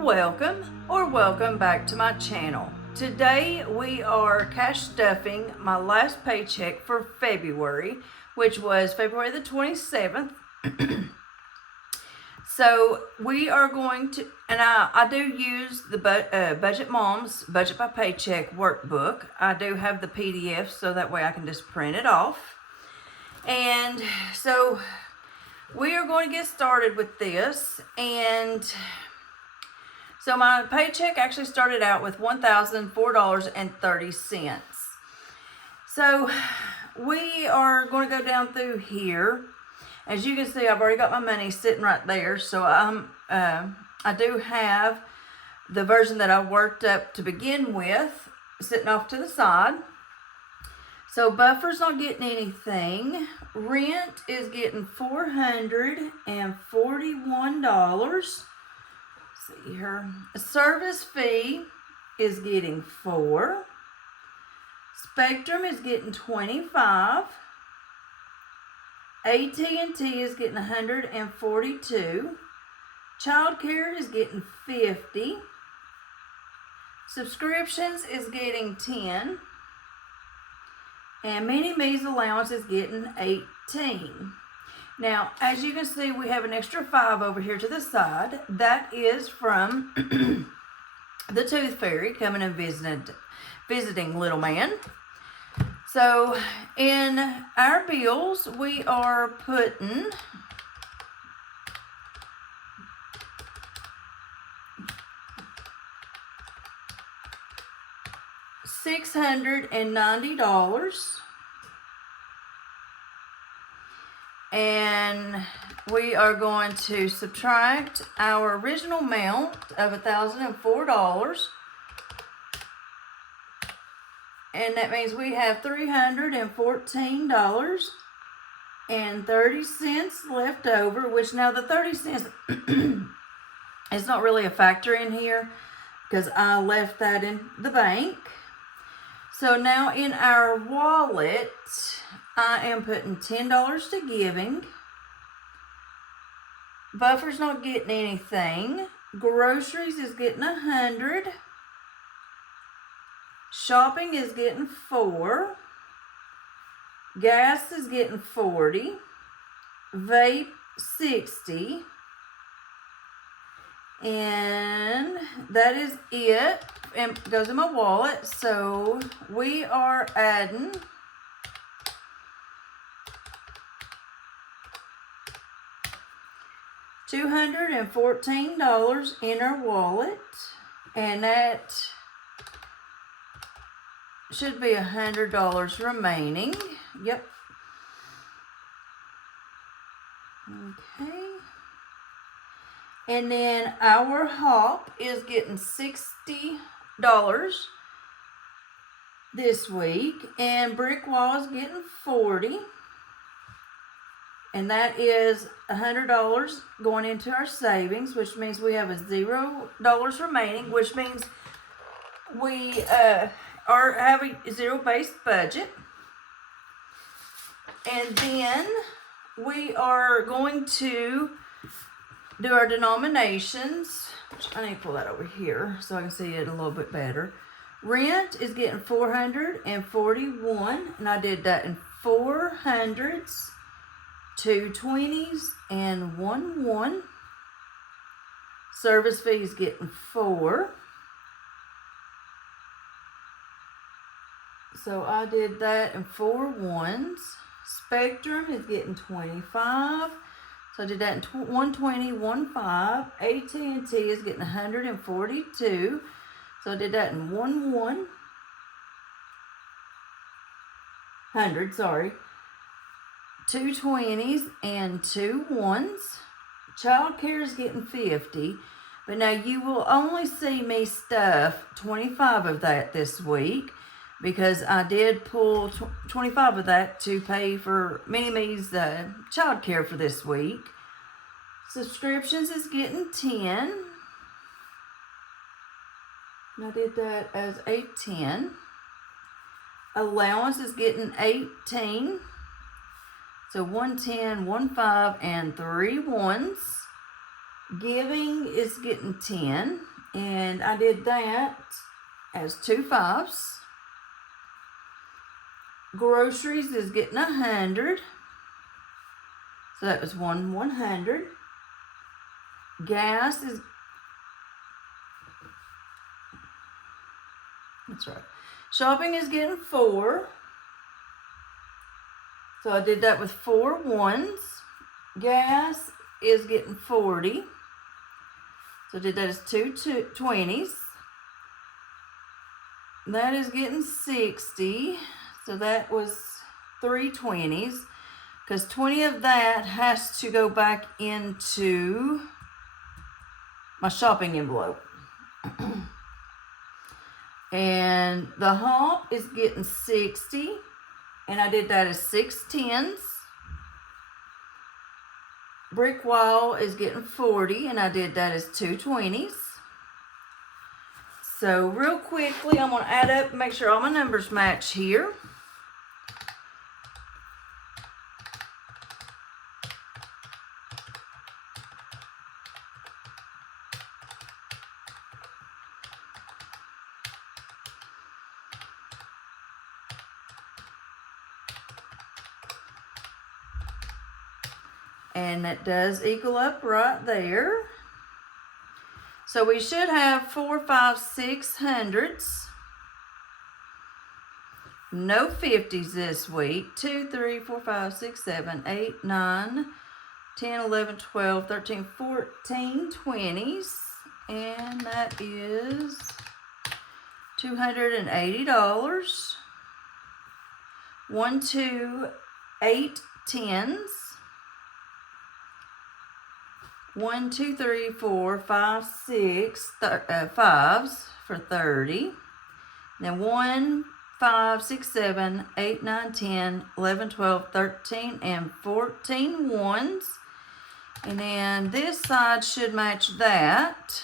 Welcome back to my channel. Today we are cash stuffing my last paycheck for February, which was February the 27th. So we are going to, and I do use the Budget Mom's Budget by Paycheck workbook. I do have the PDF so that way I can just print it off. And so we are going to get started with this. And so my paycheck actually started out with $1,004.30. So we are going to go down through here. As you can see, I've already got my money sitting right there. So I do have the version that I worked up to begin with sitting off to the side. So buffer's not getting anything. Rent is getting $441. See here. A service fee is getting $4. Spectrum is getting $25. AT&T is getting $142. Childcare is getting $50. Subscriptions is getting $10. And Mini Me's allowance is getting $18. Now, as you can see, we have an extra $5 over here to the side. That is from the Tooth Fairy coming and visiting little man. So, in our bills, we are putting $690. And we are going to subtract our original amount of $1,004. And that means we have $314.30 left over, which now the 30 cents is not really a factor in here because I left that in the bank. So now in our wallet, I am putting $10 to giving. Buffer's not getting anything. Groceries is getting $100. Shopping is getting $4. Gas is getting $40. Vape $60. And that is it. And it goes in my wallet. So we are adding $214 in our wallet, and that should be $100 remaining. Yep. Okay. And then our hop is getting $60 this week, and brick wall is getting $40. And that is $100 going into our savings, which means we have $0 remaining, which means we are having a zero-based budget. And then we are going to do our denominations, which I need to pull that over here so I can see it a little bit better. Rent is getting $441, and I did that in 400s. 2 20s and 1 1. Service fee is getting $4. So I did that in 4 1s. Spectrum is getting $25. So I did that in 120, 1 5. AT&T is getting $142. So I did that in 1 100, sorry. 2 20s and 2 1s. Childcare is getting $50. But now you will only see me stuff 25 of that this week because I did pull 25 of that to pay for Mini Me's childcare for this week. Subscriptions is getting 10. And I did that as a 10. Allowance is getting 18. So 110, 1 5, and 3 1s. Giving is getting 10, and I did that as 2 5s. Groceries is getting 100, so that was 100. Gas is, that's right. Shopping is getting 4, so I did that with 4 1s. Gas is getting 40, so I did that as 2 20s. That is getting 60, so that was 3 20s, because 20 of that has to go back into my shopping envelope. And the hop is getting 60, and I did that as 6 10s. Brick wall is getting 40, and I did that as 2 20s. So real quickly, I'm going to add up and make sure all my numbers match here. And that does equal up right there. So we should have 4 5 6 hundreds. No 50s this week. 2 3 4 5 6 7 8 9 10 11 12 13 14 20s. And that is $280. 1 2 8 10s. 1 2 3 4 5 6 5s for 30. Then 1 5 6 7 8 9 10 11 12 13 and 14 1s. And then this side should match that.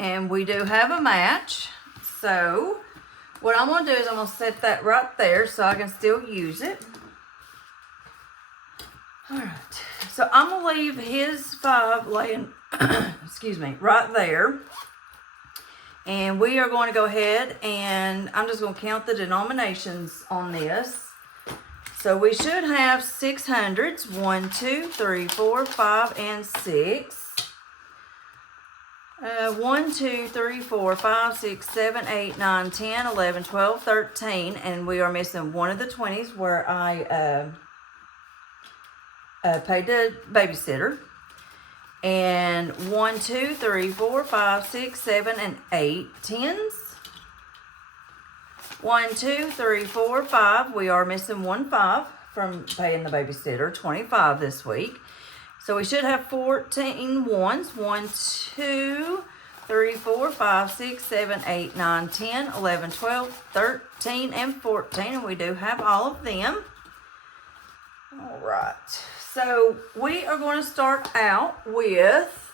And we do have a match. So what I'm going to do is I'm going to set that right there so I can still use it. Alright, so I'm going to leave his 5 laying, excuse me, right there. And we are going to go ahead and I'm just going to count the denominations on this. So we should have 600s, 1, 2, 3, 4, 5, and 6. 1, 2, 3, 4, 5, 6, 7, 8, 9, 10, 11, 12, 13. And we are missing one of the 20s where I paid the babysitter. And 1, 2, 3, 4, 5, 6, 7, and 8 10s. 1, 2, 3, 4, 5. We are missing 1 5 from paying the babysitter. 25 this week. So we should have 14 1s. 1, 2, 3, 4, 5, 6, 7, 8, 9, 10, 11, 12, 13, and 14. And we do have all of them. All right. So we are going to start out with,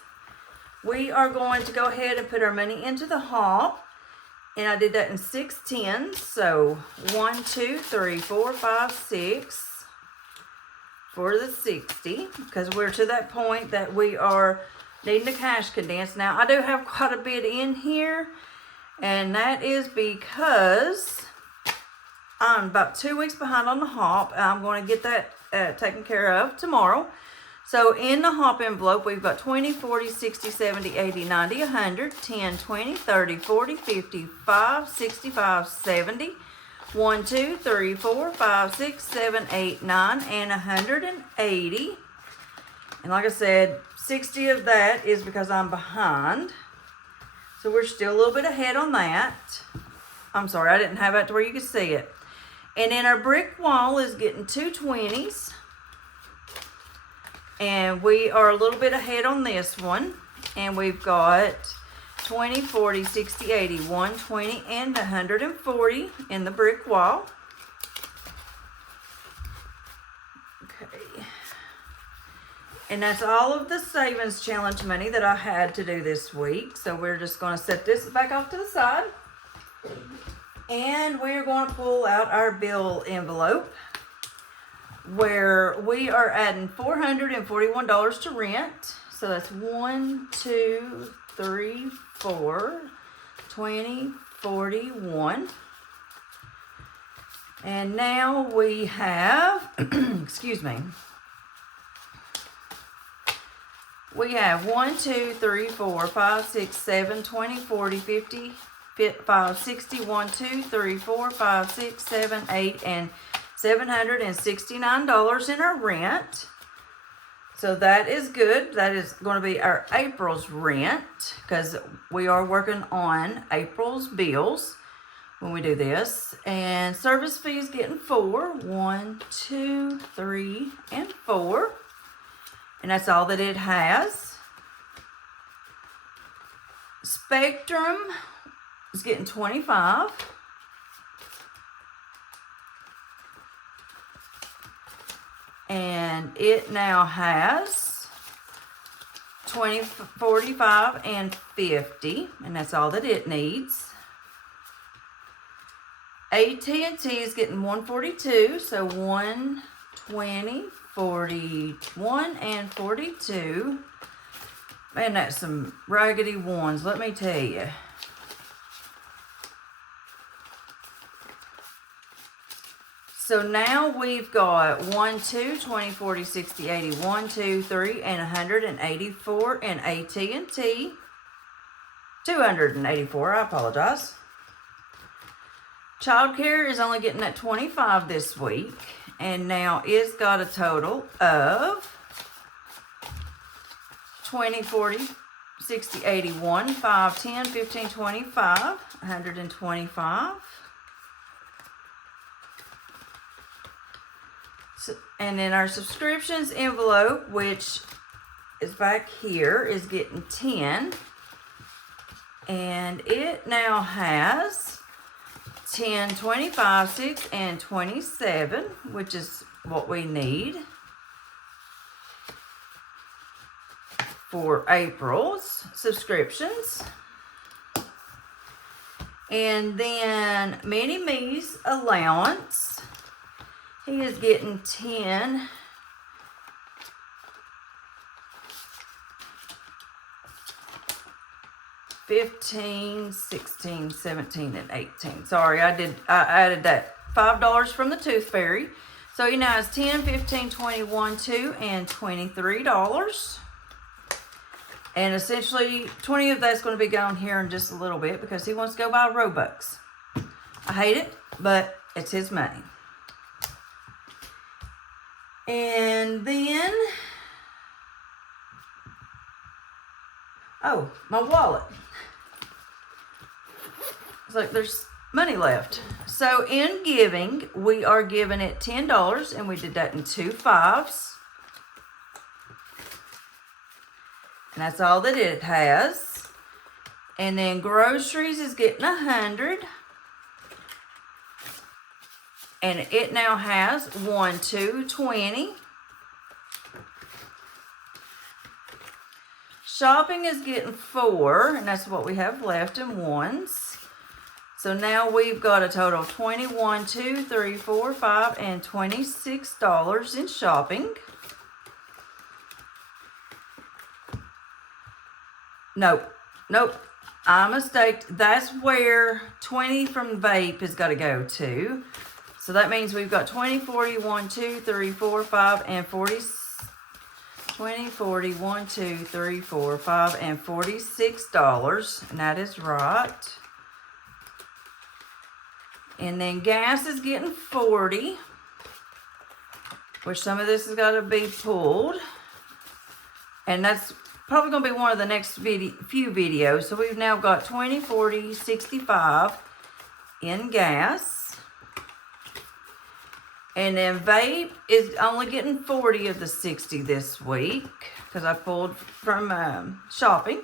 we are going to go ahead and put our money into the hop. And I did that in 6 10s. So 1, 2, 3, 4, 5, 6 for the 60. Because we're to that point that we are needing a cash condense. Now I do have quite a bit in here. And that is because I'm about 2 weeks behind on the hop. I'm going to get that taken care of tomorrow. So in the hop envelope, we've got 20, 40, 60, 70, 80, 90, 100, 10, 20, 30, 40, 50, 5, 65, 70, 1, 2, 3, 4, 5, 6, 7, 8, 9, and 180. And like I said, 60 of that is because I'm behind. So we're still a little bit ahead on that. I'm sorry, I didn't have that to where you could see it. And then our brick wall is getting 2 20s. And we are a little bit ahead on this one. And we've got 20, 40, 60, 80, 120, and 140 in the brick wall. Okay. And that's all of the savings challenge money that I had to do this week. So we're just going to set this back off to the side. And we're going to pull out our bill envelope. where we are adding $441 to rent. So that's 1, 2, 3, 4, 20, 41. And now we have, excuse me, we have 1, 2, 3, 4, 5, 6, 7, 20, 40, 50, 5, 60, 1, 2, 3, 4, 5, 6, 7, 8, and $769 in our rent. So that is good. That is going to be our April's rent, because we are working on April's bills when we do this. And service fees getting 4. 1, 2, 3, and 4. And that's all that it has. Spectrum is getting 25. And it now has 20, 45, and 50. And that's all that it needs. AT&T is getting 142. So 120, 41, and 42. Man, that's some raggedy ones, let me tell you. So now we've got 1, 2, 20, 40, 60, 80, 1, 2, 3, and 184 in AT&T. 284, I apologize. Childcare is only getting at 25 this week. And now it's got a total of 20, 40, 60, 81, 5, 10, 15, 25, 125. So, and then our subscriptions envelope, which is back here, is getting 10. And it now has 10, 25, 6, and 27, which is what we need for April's subscriptions. And then Mini Me's allowance, he is getting 10. 15, 16, 17, and 18. Sorry, I added that $5 from the Tooth Fairy. So he now has 10, 15, 21, 2, and $23. And essentially, 20 of that's going to be gone here in just a little bit because he wants to go buy Robux. I hate it, but it's his money. And then, oh, my wallet. It's like there's money left. So in giving, we are giving it $10, and we did that in 2 5s. And that's all that it has. And then groceries is getting 100. And it now has 1, 2, 20. Shopping is getting 4, and that's what we have left in ones. So now we've got a total of 21, 2, 3, 4, 5, and $26 in shopping. Nope. I mistaked. That's where 20 from vape has got to go to. So that means we've got 20, 40, 1, 2, 3, 4, 5, and 40. 20, 40, 1, 2, 3, 4, 5, and $46. And that is right. And then gas is getting 40. Which some of this has got to be pulled. And that's probably going to be one of the next few videos. So we've now got 20, 40, 65 in gas. And then vape is only getting 40 of the 60 this week because I pulled from shopping.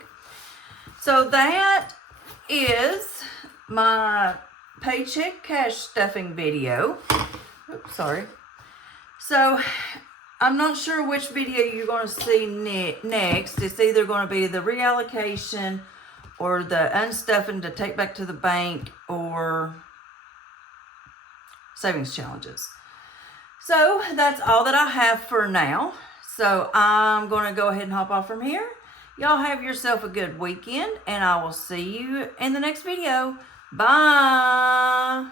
So that is my paycheck cash stuffing video. Oops, sorry. So I'm not sure which video you're going to see next. It's either going to be the reallocation or the unstuffing to take back to the bank or savings challenges. So that's all that I have for now. So I'm going to go ahead and hop off from here. Y'all have yourself a good weekend, and I will see you in the next video. Bye.